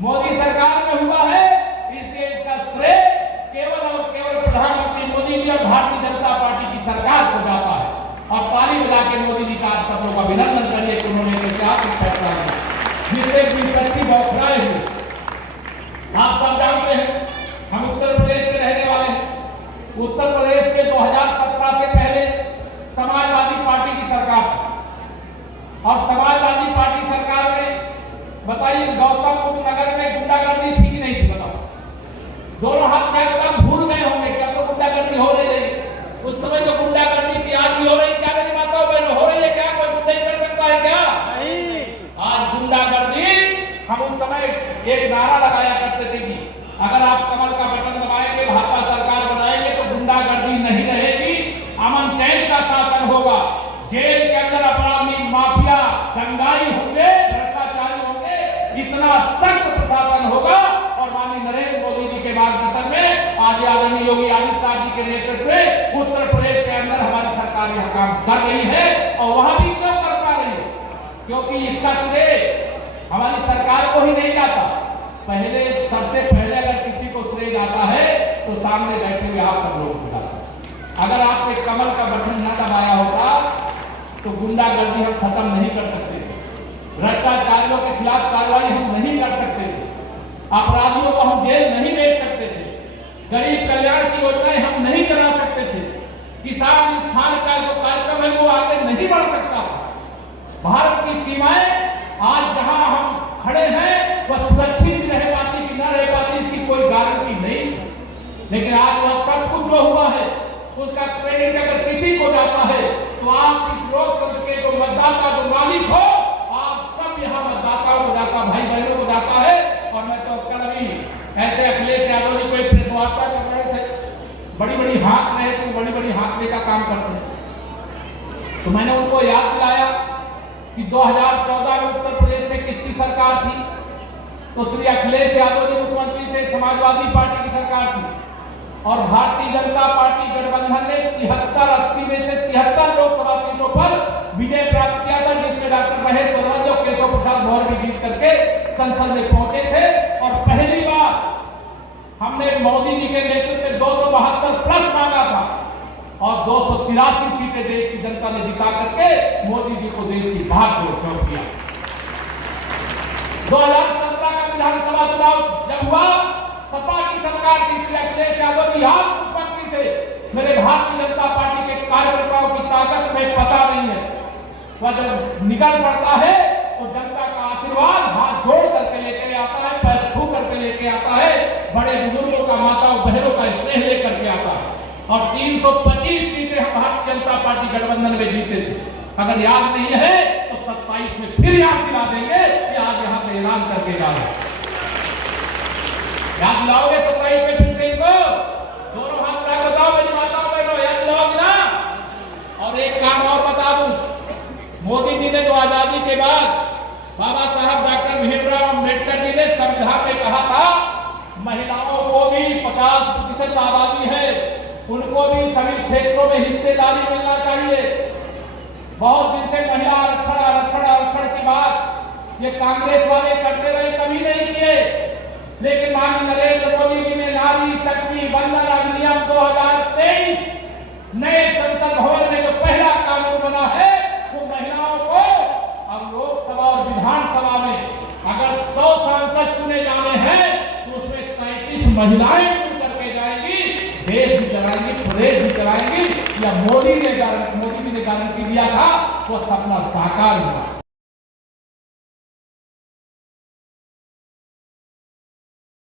मोदी सरकार में हुआ है, इसलिए इसका श्रेय केवल और केवल प्रधानमंत्री मोदी जी और भारतीय जनता पार्टी की सरकार को जाता है। और ताली बजा के मोदी जी का आप सब लोग अभिनंदन करिए कि उन्होंने क्या फैसला लिया जिससे विपक्षी बौखलाए हुए। आप सब जानते हैं हम उत्तर प्रदेश के रहने वाले हैं। उत्तर प्रदेश में 2017 से पहले समाजवादी पार्टी की सरकार थी और समाजवादी पार्टी सरकार में बताइए गौतम बुद्ध नगर में गुंडागर्दी थी कि नहीं थी? बताओ। दोनों हाथ में तब भूल गए होंगे कि अब तो गुंडागर्दी हो नहीं रही। उस समय तो गुंडागर्दी थी, आज भी हो रही। क्या मेरी माताओं बहनों हो रही है? क्या कोई गुंडा कर सकता है क्या? नहीं। आज गुंडागर्दी, हम उस समय एक नारा लगाया करते थे कि अगर आप कमल का बटन दबाएंगे, भाजपा सरकार बनाएंगे तो गुंडागर्दी नहीं रहेगी, अमन चैन का शासन होगा। जेल के अंदर अपराधी, माफिया, दंगाई होंगे, भ्रष्टाचारी होंगे, इतना सख्त प्रशासन होगा। और माननीय नरेंद्र मोदी जी के मार्गदर्शन में आज आदरणीय योगी आदित्यनाथ जी के नेतृत्व में उत्तर प्रदेश के अंदर हमारी सरकार यह काम कर रही है। और वहां भी क्यों कर पा रही है? क्योंकि इसका श्रेय हमारी सरकार को ही नहीं जाता। पहले, सबसे पहले अगर किसी को श्रेय जाता है तो सामने बैठे हुए आप सब लोगों को जाता है। अगर आपने कमल का बटन न दबाया होता तो गुंडागर्दी हम खत्म नहीं कर सकते थे, भ्रष्टाचारियों के खिलाफ कार्रवाई हम नहीं कर सकते थे, अपराधियों को हम जेल नहीं भेज सकते थे, गरीब कल्याण की योजनाएं हम नहीं चला सकते थे, किसान उत्थान का जो कार्यक्रम है वो आगे नहीं बढ़ सकता। भारत की सीमाएं आज जहां हम खड़े हैं वह सुरक्षित भी रह पाती कि न रह पाती इसकी कोई गारंटी नहीं। लेकिन आज वह सब कुछ जो हुआ है उसका क्रेडिट अगर किसी को जाता है तो आप इस लोकतंत्र के जो मतदाता, जो मालिक हो, आप सब यहाँ मतदाताओं को जाता, भाई बहनों को जाता है। और मैं तो कल अभी ऐसे अखिलेश यादव जी कोई प्रेस वार्ता कर रहे थे, बड़ी बड़ी हाँक रहे थे, बड़ी बड़ी हाँकने का काम करते हैं। तो मैंने उनको याद दिलाया कि 2014 में उत्तर प्रदेश में किसकी सरकार थी? तो श्री अखिलेश यादव जी मुख्यमंत्री थे, समाजवादी पार्टी की सरकार थी। और भारतीय जनता पार्टी गठबंधन ने 73-80 में से 73 लोकसभा सीटों पर विजय प्राप्त किया था, जिसमें डॉक्टर महेश शर्मा जो केशव प्रसाद मौर्य भी जीत करके संसद में पहुंचे थे। और पहली बार हमने मोदी जी के नेतृत्व में 272 प्लस मांगा था और 283 सीटें देश की जनता ने जिता करके मोदी जी को देश की भागदौड़ सौंप दिया। 2017 का विधानसभा चुनाव जब हुआ, सपा की सरकार थी, श्री अखिलेश यादव जी आप मुख्यमंत्री थे। मेरे भारतीय जनता पार्टी के कार्यकर्ताओं की ताकत में पता नहीं है। वह जब निकल पड़ता है तो जनता का आशीर्वाद हाथ जोड़ करके लेके आता है, पैर छू करके लेके आता है, बड़े बुजुर्गों का, माताओं बहनों का स्नेह लेकर के आता है। और 325 सीटें हम भारतीय जनता पार्टी गठबंधन में जीते थे। अगर याद नहीं है तो 27 में फिर याद दिला देंगे कि आज यहां से ऐलान करके जा रहे हैं। याद दिलाओगे 27 में फिर से इनको? दोनों हाथ उठा बताओ मेरी माताओं बहनों, याद दिलाओगे ना? और एक काम और बता दूं, मोदी जी ने जो आजादी के बाद बाबा साहब डॉक्टर भीमराव अम्बेडकर जी ने संविधान में कहा था महिलाओं को भी 50% आबादी है, उनको भी सभी क्षेत्रों में हिस्सेदारी मिलना चाहिए। बहुत दिन से महिला आरक्षण आरक्षण आरक्षण की बात ये कांग्रेस वाले करते रहे, कभी नहीं किए। लेकिन माननीय नरेंद्र मोदी जी ने नारी शक्ति वंदन अधिनियम 2023 नए संसद भवन में जो पहला कानून बना है वो महिलाओं को अब लोकसभा और विधानसभा में अगर 100 सांसद चुने जाने हैं तो उसमें 33 महिलाएं चुन करके जाएंगी, देश भी चलाएंगी, प्रदेश भी चलाएंगी। या मोदी जी ने गारंटी दिया था वो सपना साकार हुआ।